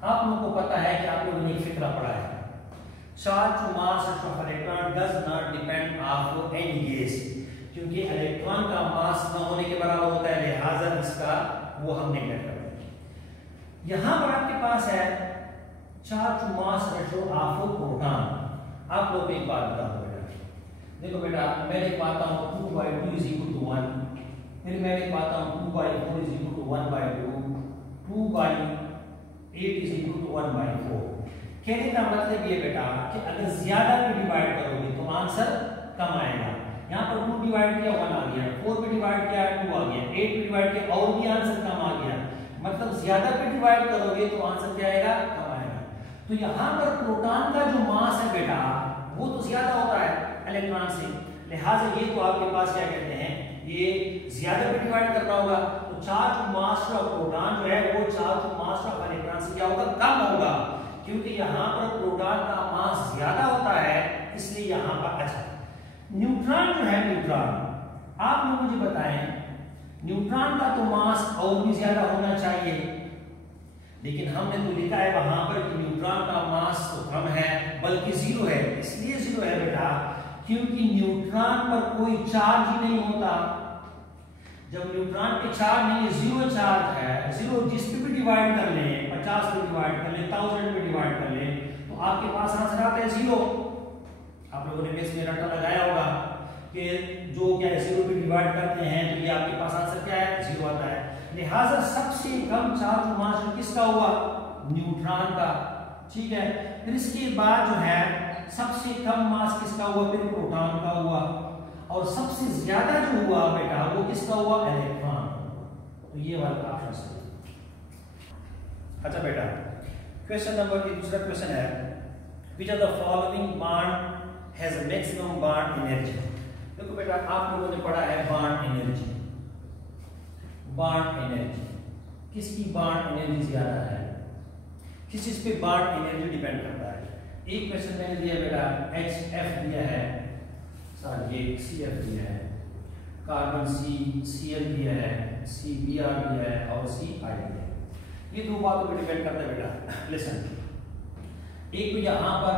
आप लोगों को पता है कि आप लोगों ने एक फिक्रा पढ़ा है, charge to mass ratio of electron does not depend on any gas, क्योंकि इलेक्ट्रॉन का मास न होने के बराबर होता है, लिहाजा इसका वो हम नेगलेक्ट करते हैं। यहां पर आपके पास है charge to mass ratio of proton. आप लोग एक बात बता दो बेटा, देखो बेटा, मैं लिख पाता हूं 2/2 इज इक्वल टू 1, फिर मैं लिख पाता हूं 2/4 is equal to 1/2, 2/8 is equal to 1/4। कहने का मतलब ये बेटा कि अगर ज्यादा पे डिवाइड करोगे तो आंसर कम आएगा। यहाँ पर 2 डिवाइड किया 1 आ गया, 4 पे डिवाइड किया 2 आ गया, 8 पे डिवाइड किया और भी आंसर कम आ गया। मतलब ज्यादा पे डिवाइड करोगे तो आंसर क्या आएगा, कम आएगा। तो यहाँ पर प्रोटॉन का जो मास है बेटा, वो तो ज्यादा होता है इलेक्ट्रॉन से, लिहाजा ये तो आपके पास क्या कहते हैं, ये ज्यादा पे डिवाइड करना होगा। तो चार्ज मास ऑफ प्रोटॉन जो है वो चार्ज मास ऑफ इलेक्ट्रॉन से क्या होगा, कम होगा, क्योंकि यहाँ पर प्रोटॉन का मास ज्यादा होता है, इसलिए यहाँ पर। अच्छा, न्यूट्रॉन जो है, न्यूट्रॉन आप लोग मुझे बताएं, न्यूट्रॉन का तो मास और भी ज्यादा होना चाहिए, लेकिन हमने तो लिखा है वहां पर कि न्यूट्रॉन का मास तो कम है, बल्कि 0 है। इसलिए 0 है बेटा क्योंकि न्यूट्रॉन पर कोई चार्ज ही नहीं होता। जब न्यूट्रॉन पे चार्ज नहीं है, 0 चार्ज है, 0 जिस पे भी डिवाइड कर ले, 50 पे डिवाइड कर ले, 1000 पे डिवाइड कर ले, तो आपके पास आंसर आता है 0। आप लोगों ने बेस में रट्टा लगाया होगा कि जो क्या 0 पे डिवाइड करते हैं तो ये आपके पास आंसर क्या है, 0 आता है। लिहाजा सबसे कम चार्ज मास किसका हुआ, न्यूट्रॉन का। ठीक है, फिर इसके बाद जो है सबसे कम मास किसका हुआ, फिर प्रोटॉन का हुआ, और सबसे ज्यादा जो हुआ बेटा वो किसका हुआ, इलेक्ट्रॉन। तो ये वाला ऑप्शन सही। अच्छा बेटा, क्वेश्चन नंबर दूसरा क्वेश्चन है, which of the following bond has maximum bond energy. देखो बेटा, आप लोगों ने पढ़ा है बॉन्ड एनर्जी, बॉन्ड एनर्जी, किसकी बॉन्ड एनर्जी ज्यादा है, किस चीज पे बॉन्ड एनर्जी डिपेंड करता है। एक क्वेश्चन मैंने दिया बेटा, HF दिया है, सॉरी ये CF दिया है, कार्बन CCl दिया है, CBr दिया है और CI दिया है। ये दो बातों पे डिपेंड करता है बेटा। लिसन, एक तो यहाँ पर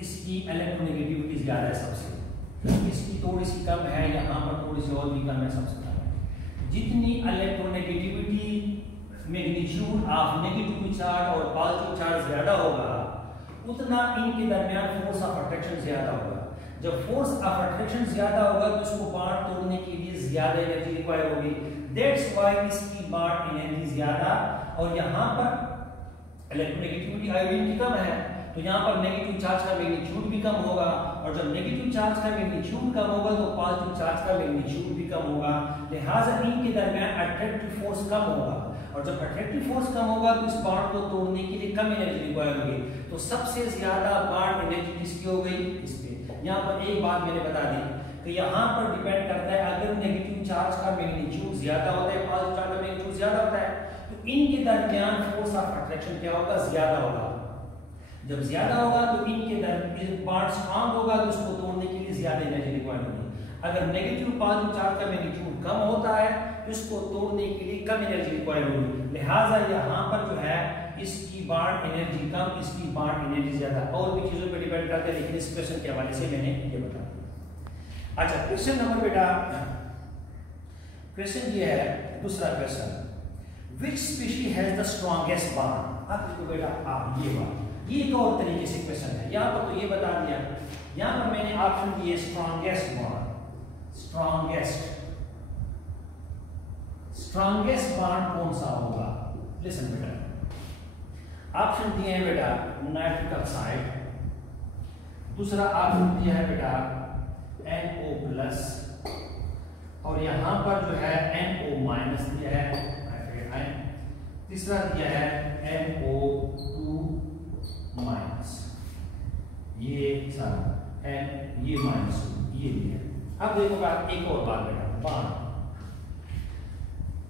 इसकी इलेक्ट्रोनेगेटिविटी ज्यादा है सबसे, इसकी थोड़ी सी कम है, यहाँ पर थोड़ी सी और भी कम है, सबसे कम है। जितनी electronegativity magnitude of negative charge और पॉजिटिव चार्ज ज्यादा होगा, उतना इनके दरमियान फोर्स ऑफ अट्रैक्शन ज्यादा होगा। जब फोर्स ऑफ अट्रैक्शन ज्यादा होगा तो इसको बॉन्ड तोड़ने के लिए ज्यादा एनर्जी रिक्वायर होगी, दैट्स व्हाई इसकी बॉन्ड एनर्जी ज्यादा। और यहाँ पर इलेक्ट्रोनेगेटिविटी आयोडीन की कम है, तो यहाँ पर नेगेटिव चार्ज का मैग्नीट्यूड भी कम होगा और जब नेगेटिव चार्ज का मैग्नीट्यूड कम होगा तो पॉजिटिव चार्ज का मैग्नीट्यूड भी कम होगा, लिहाजा इनके दरमियान अट्रैक्टिव फोर्स कम होगा, और जब अट्रैक्टिव फोर्स कम होगा तो इस बॉन्ड को तोड़ने के लिए कम एनर्जी रिक्वायर होगी। तो सबसे ज्यादा बॉन्ड एनर्जी किसकी हो गई? इस पे। यहाँ पर एक बात मैंने बता दी कि यहाँ पर डिपेंड करता है, अगर नेगेटिव चार्ज का मैग्नीट्यूड ज्यादा होता है, पॉजिटिव चार्ज का मैग्नीट्यूड ज्यादा होता है, तो इनके दरमियान फोर्स ऑफ अट्रैक्शन क्या होगा? ज्यादा होगा। जब ज्यादा होगा तो इनके दरमियान बॉन्ड स्ट्रांग होगा तो उसको तोड़ने के लिए ज्यादा एनर्जी रिक्वायर होगी। अगर नेगेटिव पॉजिटिव चार्ज का मैग्नीट्यूड कम होता है तो इसको तोड़ने के लिए कम एनर्जी रिक्वायर होगी, लिहाजा यहाँ पर जो है इसकी बॉन्ड एनर्जी कम, इसकी बॉन्ड एनर्जी ज्यादा। और भी चीजों पर डिपेंड करते हैं, लेकिन इस क्वेश्चन के हवाले से मैंने ये बता दिया। अच्छा, क्वेश्चन नंबर बेटा, क्वेश्चन ये है दूसरा question, which species has the strongest bond? आप देखो बेटा, आप ये बात, ये एक और तरीके से क्वेश्चन है। यहाँ पर तो ये बता दिया, यहाँ पर मैंने ऑप्शन दिए स्ट्रॉन्गेस्ट बॉन्ड, स्ट्रॉन्गेस्ट बॉन्ड कौन सा होगा? लिसन बेटा, ऑप्शन दिए हैं बेटा नाइट्रिक ऑक्साइड, दूसरा ऑप्शन दिया है बेटा NO+, और यहां पर जो है NO- दिया है, तीसरा दिया है NO2-, ये सारा ये -2 ये दिया। अब देखो बात, एक और बात बेटा, बॉन्ड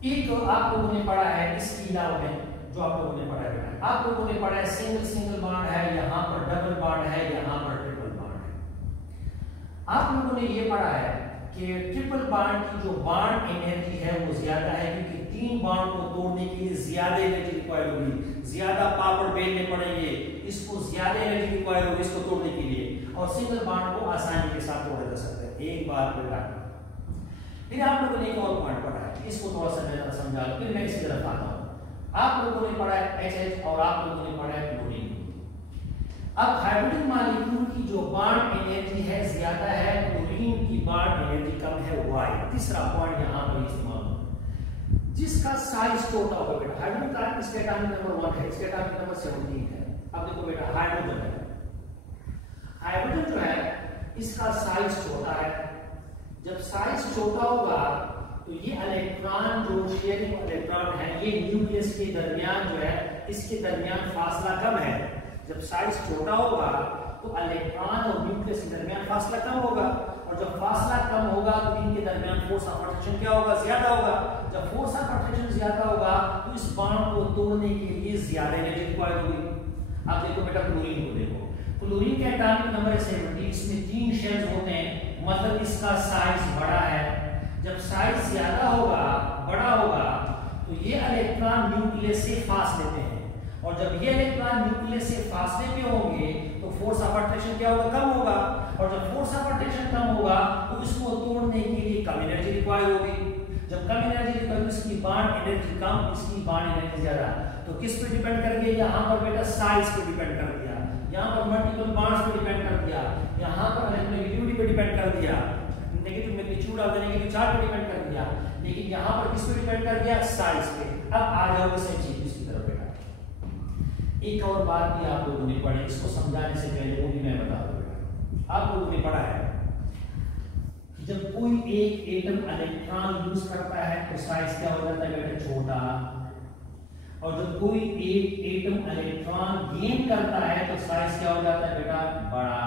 एक आप लोगों ने पढ़ा है, इसके अलावा में जो आप लोगों ने पढ़ा है बेटा, आप लोगों ने पढ़ा है सिंगल बॉन्ड है, यहाँ पर डबल बॉन्ड है, यहाँ पर ट्रिपल बॉन्ड है। आप लोगों ने ये पढ़ा है कि ट्रिपल बॉन्ड की जो बॉन्ड एनर्जी है वो ज्यादा है, क्योंकि 3 बॉन्ड को तोड़ने के लिए ज्यादा एनर्जी रिक्वायर होगी, ज्यादा पावर बेलने पड़ेंगे, इसको ज्यादा एनर्जी रिक्वायर होगी इसको तोड़ने के लिए, और सिंगल बॉन्ड को आसानी के साथ तोड़ा जा सकता है। एक बात बेटा, फिर आप लोगों ने एक और पॉइंट पढ़ा है, इसको थोड़ा सा समझा लो, फिर मैं इसकी तरफ आता हूं। आप लोगों ने पढ़ा है HH और आप लोगों ने पढ़ा है क्लोरीन। अब हाइड्रोजन मॉलिक्यूल की जो बॉन्ड एनर्जी है ज्यादा है, क्लोरीन की बॉन्ड एनर्जी कम है, Y। तीसरा पॉइंट यहां पर इस्तेमाल हो, जिसका साइज छोटा होगा बेटा, हाइड्रोजन का इसके एटॉमिक नंबर 1 है, इसके एटॉमिक नंबर 17 है। अब देखो बेटा, हाइड्रोजन जो है इसका साइज छोटा है, जब साइज छोटा होगा तो ये इलेक्ट्रॉन जो शेयरिंग इलेक्ट्रॉन है, ये न्यूक्लियस के दरमियान जो है इसके दरमियान फासला कम है। जब साइज छोटा होगा तो इलेक्ट्रॉन और न्यूक्लियस के दरमियान फासला कम होगा, और जब फासला कम होगा तो इनके दरमियान फोर्स ऑफ अट्रैक्शन क्या होगा? ज्यादा होगा। जब फोर्स ऑफ अट्रैक्शन ज्यादा होगा तो इस बॉन्ड को तोड़ने के लिए ज्यादा एनर्जी रिक्वायर होगी। अब देखो बेटा, क्लोरीन को देखो, क्लोरीन का एटॉमिक नंबर 70, इसमें 3 शेल्स होते हैं, मतलब इसका साइज बड़ा है। जब साइज ज्यादा होगा, बड़ा होगा, तो ये इलेक्ट्रॉन न्यूक्लियस से फासले पे हैं, और जब ये इलेक्ट्रॉन न्यूक्लियस से फासले पे होंगे तो फोर्स ऑफ अट्रैक्शन क्या होगा? कम होगा, और जब फोर्स ऑफ अट्रैक्शन कम होगा तो इसको तोड़ने के लिए कम एनर्जी रिक्वायर होगी। जब कम एनर्जी रिक्वायर, इसकी बॉन्ड एनर्जी कम, इसकी बॉन्ड एनर्जी ज्यादा। तो किस पे डिपेंड कर गया? यहाँ पर बेटा साइज पे डिपेंड कर दिया, यहाँ पर मल्टीपल बॉन्ड्स पे डिपेंड कर दिया, यहाँ पर नेगेटिविटी पे डिपेंड कर दिया, negative magnitude of the negative charge पे डिपेंड कर दिया, लेकिन यहाँ पर किस पे डिपेंड कर दिया? साइज पे। अब आ जाओगे सेम चीज इसकी तरफ बेटा। एक और बात भी आप लोगों ने पढ़ी, इसको समझाने से पहले वो भी मैं बता दूं बेटा। आप लोगों ने पढ़ा है कि जब कोई एक एटम इलेक्ट्रॉन यूज करता है तो साइज क्या हो जाता है बेटा? छोटा, और जब कोई एक एटम इलेक्ट्रॉन गेन करता है तो साइज क्या हो जाता है बेटा? बड़ा।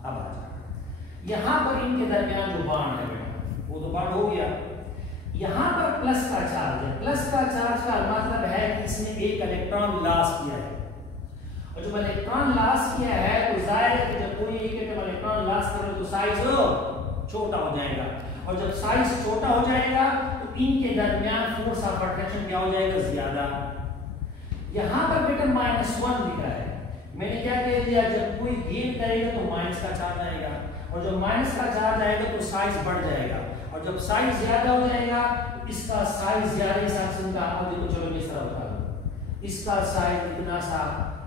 अब आ जाए यहां पर इनके दरमियान जो बॉन्ड है बेटा, वो तो बॉन्ड हो गया। यहां पर प्लस का चार्ज है, प्लस का चार्ज का मतलब है कि इसने एक इलेक्ट्रॉन लॉस किया है, और जब इलेक्ट्रॉन लॉस किया है तो जाहिर है कि जब कोई एक एटम इलेक्ट्रॉन लॉस करे तो साइज छोटा हो जाएगा, और जब साइज छोटा हो जाएगा तो इनके दरमियान फोर्स ऑफ अट्रैक्शन क्या हो जाएगा? ज्यादा। यहां पर बेटा -1 लिखा है, मैंने क्या कह दिया? जब कोई गेन करेगा तो माइनस का चार्ज आएगा, और जब माइनस का चार्ज आएगा तो साइज बढ़ जाएगा, और जब साइज ज्यादा हो जाएगा तो इसका साइज ज्यादा हिसाब से उनका आप देखो, चलो मैं इस तरह बता दूं, इसका साइज इतना सा,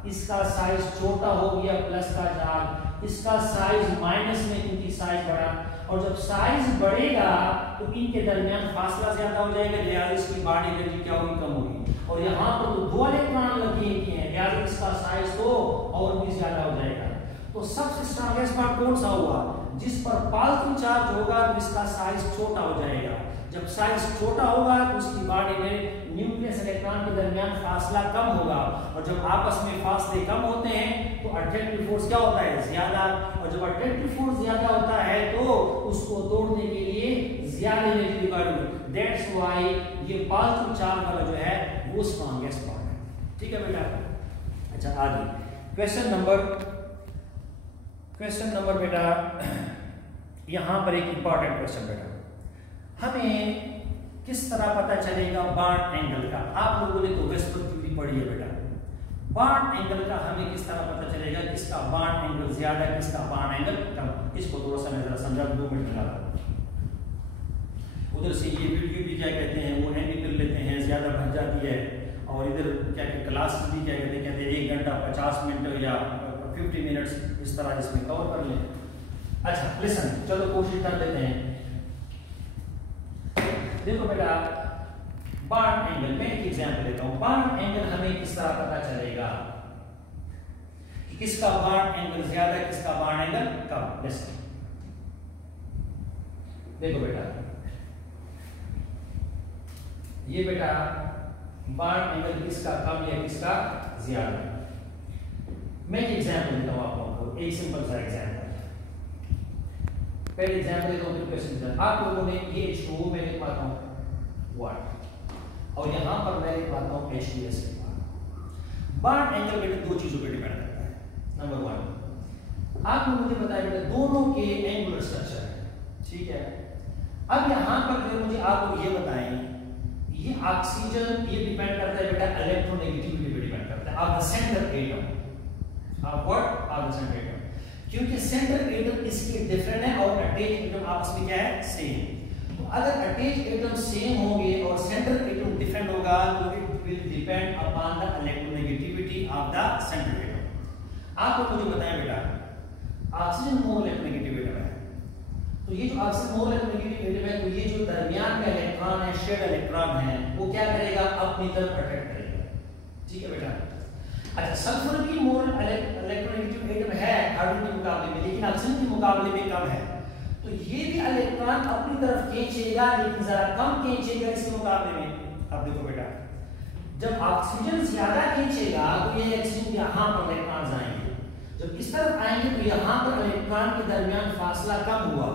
इसका साइज छोटा हो गया प्लस का चार्ज, इसका साइज माइनस में क्योंकि साइज बढ़ा, और जब साइज बढ़ेगा तो इनके दरमियान फासला ज्यादा हो जाएगा, लिहाजा इसकी बॉडी एनर्जी क्या होगी? कम होगी, और यहाँ पर तो 2 इलेक्ट्रॉन लगे हैं, लिहाजा इसका साइज तो और भी ज्यादा हो जाएगा। तो सबसे स्ट्रॉन्गेस्ट बॉन्ड कौन सा हुआ? जिस पर पॉजिटिव चार्ज होगा तो इसका साइज छोटा हो जाएगा। जब साइज छोटा होगा तो उसकी बॉडी में न्यूक्लियस इलेक्ट्रॉन के दरमियान फासला कम होगा, और जब आपस में फासले कम होते हैं तो अट्रैक्टिव फोर्स क्या होता है? ज्यादा। और जब अट्रैक्टिव फोर्स ज्यादा होता है तो उसको तोड़ने के लिए ज्यादा एनर्जी रिक्वायर्ड होगी। दैट्स व्हाई ये पॉजिटिव चार्ज वाला जो है वो स्ट्रॉन्गेस्ट बॉन्ड है। ठीक है बेटा। अच्छा आगे क्वेश्चन नंबर बेटा, यहां पर एक इंपॉर्टेंट क्वेश्चन बेटा, हमें किस तरह पता चलेगा बॉन्ड एंगल का? आप लोगों ने तो वेस्पर थ्योरी पढ़ी है बेटा। बॉन्ड एंगल का हमें किस तरह पता चलेगा किसका बॉन्ड एंगल ज्यादा है, किसका बॉन्ड एंगल कम? इसको थोड़ा सा मैं जरा समझा 2 मिनट लगा। उधर से ये वीडियो भी क्या कहते हैं वो एंड कर लेते हैं, ज्यादा भर जाती है, और इधर क्या कहते क्लास भी क्या कहते हैं 1 घंटा 50 मिनट या 50 मिनट्स इस तरह इसमें कवर कर लें। अच्छा लिसन, चलो कोशिश कर लेते हैं। देखो बेटा बॉन्ड एंगल में एक एग्जांपल देता हूं। बॉन्ड एंगल हमें किस तरह पता चलेगा कि किसका बॉन्ड एंगल ज्यादा है, किसका बॉन्ड एंगल कम? लिसन, देखो बेटा ये बेटा बॉन्ड एंगल किसका कम या किसका ज्यादा है। मैं एक एग्जांपल देता हूं आप लोगों को, एक सिंपल सा एग्जांपल। पहले एग्जांपल देता हूं, क्वेश्चन आप लोगों ने ये H2O में लिखवाता हूं वाट, और यहां पर मैं लिखवाता हूं H2S। बॉन्ड एंगल बेटा 2 चीजों पर डिपेंड करता है। नंबर 1, आप लोग मुझे बताइए बेटा दोनों के एंगुलर स्ट्रक्चर है, ठीक है। अब यहां पर जो मुझे आप लोग ये बताएं, ये ऑक्सीजन ये डिपेंड करता है बेटा इलेक्ट्रोनेगेटिविटी पे डिपेंड करता है of the centre atom, of what? Of the centre atom, क्योंकि सेंटर एटम इसके डिफरेंट है और अटैच एटम आपस में क्या है? सेम। तो अगर अटैच एटम सेम होंगे और सेंटर एटम डिफरेंट होगा तो it will depend upon the electronegativity of the centre atom. आप लोग मुझे बताएं बेटा ऑक्सीजन मोर इलेक्ट्रोनेगेटिव एटम है, तो ये जो ऑक्सीजन मोर इलेक्ट्रोनेगेटिव एटम है तो ये जो दरमियान का इलेक्ट्रॉन है, शेड इलेक्ट्रॉन है, वो क्या करेगा? अपनी तरफ अट्रैक्ट करेगा। ठीक है बेटा। अच्छा सल्फर भी मोर इलेक्ट्रोनेगेटिव एटम है हाइड्रोजन के मुकाबले में, लेकिन ऑक्सीजन के मुकाबले में कम है, तो ये भी इलेक्ट्रॉन अपनी तरफ खींचेगा लेकिन जरा कम खींचेगा इसके मुकाबले में। अब देखो बेटा जब ऑक्सीजन ज्यादा खींचेगा तो ये ऑक्सीजन यहां पर इलेक्ट्रॉन आएंगे, जब इस तरफ आएंगे तो यहां पर इलेक्ट्रॉन के दरमियान फासला कम हुआ,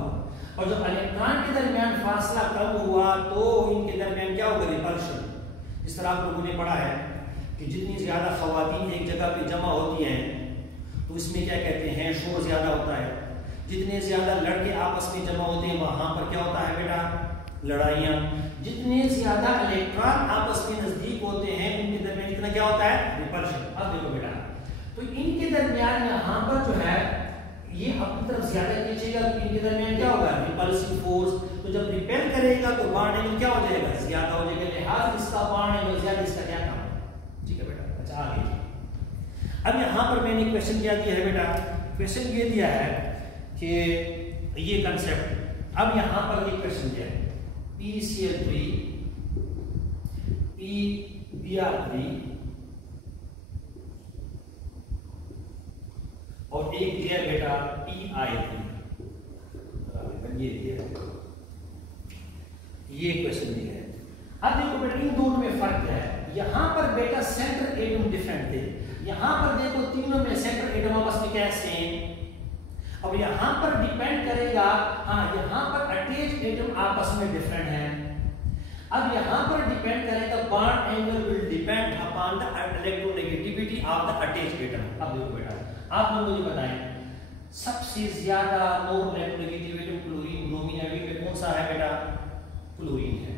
और जब इलेक्ट्रॉन के दरमियान फासला कम हुआ तो इनके दरमियान क्या होगा? रिपल्शन। इस तरह आप लोगों ने पढ़ा है कि जितनी ज्यादा खवातीन एक जगह पे जमा होती हैं तो इसमें क्या कहते हैं शोर ज्यादा होता है, जितने ज्यादा लड़के आपस में जमा होते हैं वहां पर क्या होता है बेटा? लड़ाइयां। जितने ज्यादा इलेक्ट्रॉन आपस में नजदीक होते हैं उनके दरमियान इतना क्या होता है? रिपल्शन। अब देखो बेटा तो इनके दरमियान यहां पर जो है ये अपनी तरफ ज्यादा खींचेगा तो इनके दरमियान क्या होगा? Repulsive force. तो जब रिपेल करेगा तो बॉन्ड एंगल क्या हो जाएगा? ज्यादा हो जाएगा, लिहाजा इसका बॉन्ड एंगल ज्यादा, इसका क्या काम है? ठीक है बेटा। अच्छा आगे अब यहां पर मैंने क्वेश्चन क्या दिया है बेटा? क्वेश्चन ये दिया है कि ये कंसेप्ट, अब यहां पर एक क्वेश्चन दिया है PCl3 PBr3 और एक दिया बेटा PI3, ये दिया है, ये क्वेश्चन दिया है। अब देखो बेटा इन दोनों में फर्क क्या है? यहां पर बेटा सेंटर एटम डिफरेंट थे, यहां पर देखो तीनों में सेंटर एटम आपस में क्या है? सेम। अब यहां पर डिपेंड करेगा, हाँ यहां पर अटैच एटम आपस में डिफरेंट है। अब यहां पर डिपेंड करेगा bond angle will depend upon the electronegativity of the attach atom. अब देखो बेटा आप लोग मुझे बताएं सबसे ज्यादा more electronegative atom chlorine, bromine, iodine में कौन सा है बेटा? क्लोरीन है।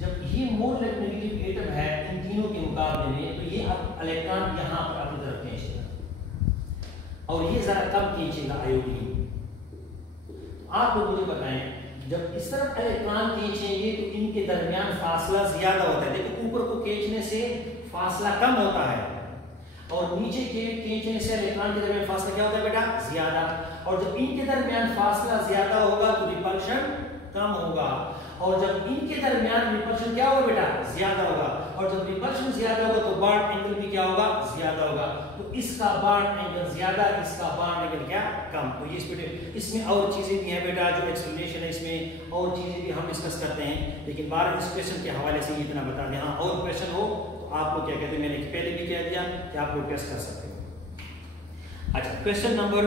जब ये मोर इलेक्ट्रोनेगेटिव एटम है इन तीनों के मुकाबले में तो ये अब इलेक्ट्रॉन यहां पर अपनी तरफ खींचेगा और ये जरा कम खींचेगा आयोडीन। आप लोग मुझे बताएं जब इस तरफ इलेक्ट्रॉन खींचेंगे तो इनके दरमियान फासला ज्यादा होता है। देखो ऊपर को खींचने से फासला कम होता है और नीचे के खींचने से इलेक्ट्रॉन के दरमियान फासला क्या होता है बेटा? ज्यादा। और जब इनके दरमियान फासला ज्यादा होगा तो रिपल्शन कम होगा, और जब इनके दरमियान रिपल्शन क्या होगा बेटा? ज्यादा होगा, और जब रिपल्शन ज्यादा होगा तो बॉन्ड एंगल भी क्या होगा, ज्यादा होगा। तो इसका बॉन्ड एंगल ज्यादा, इसका बॉन्ड एंगल क्या, कम। तो इसमें और चीजें भी हैं बेटा, जो एक्सप्लेनेशन है इसमें और चीजें भी हम डिस्कस करते हैं, लेकिन बार इस क्वेश्चन के हवाले से इतना बता दें। हाँ, और क्वेश्चन हो तो आप लोग क्या कहते हैं, मैंने पहले भी कह दिया कि आप लोग टेस्ट कर सकते हो। अच्छा, क्वेश्चन नंबर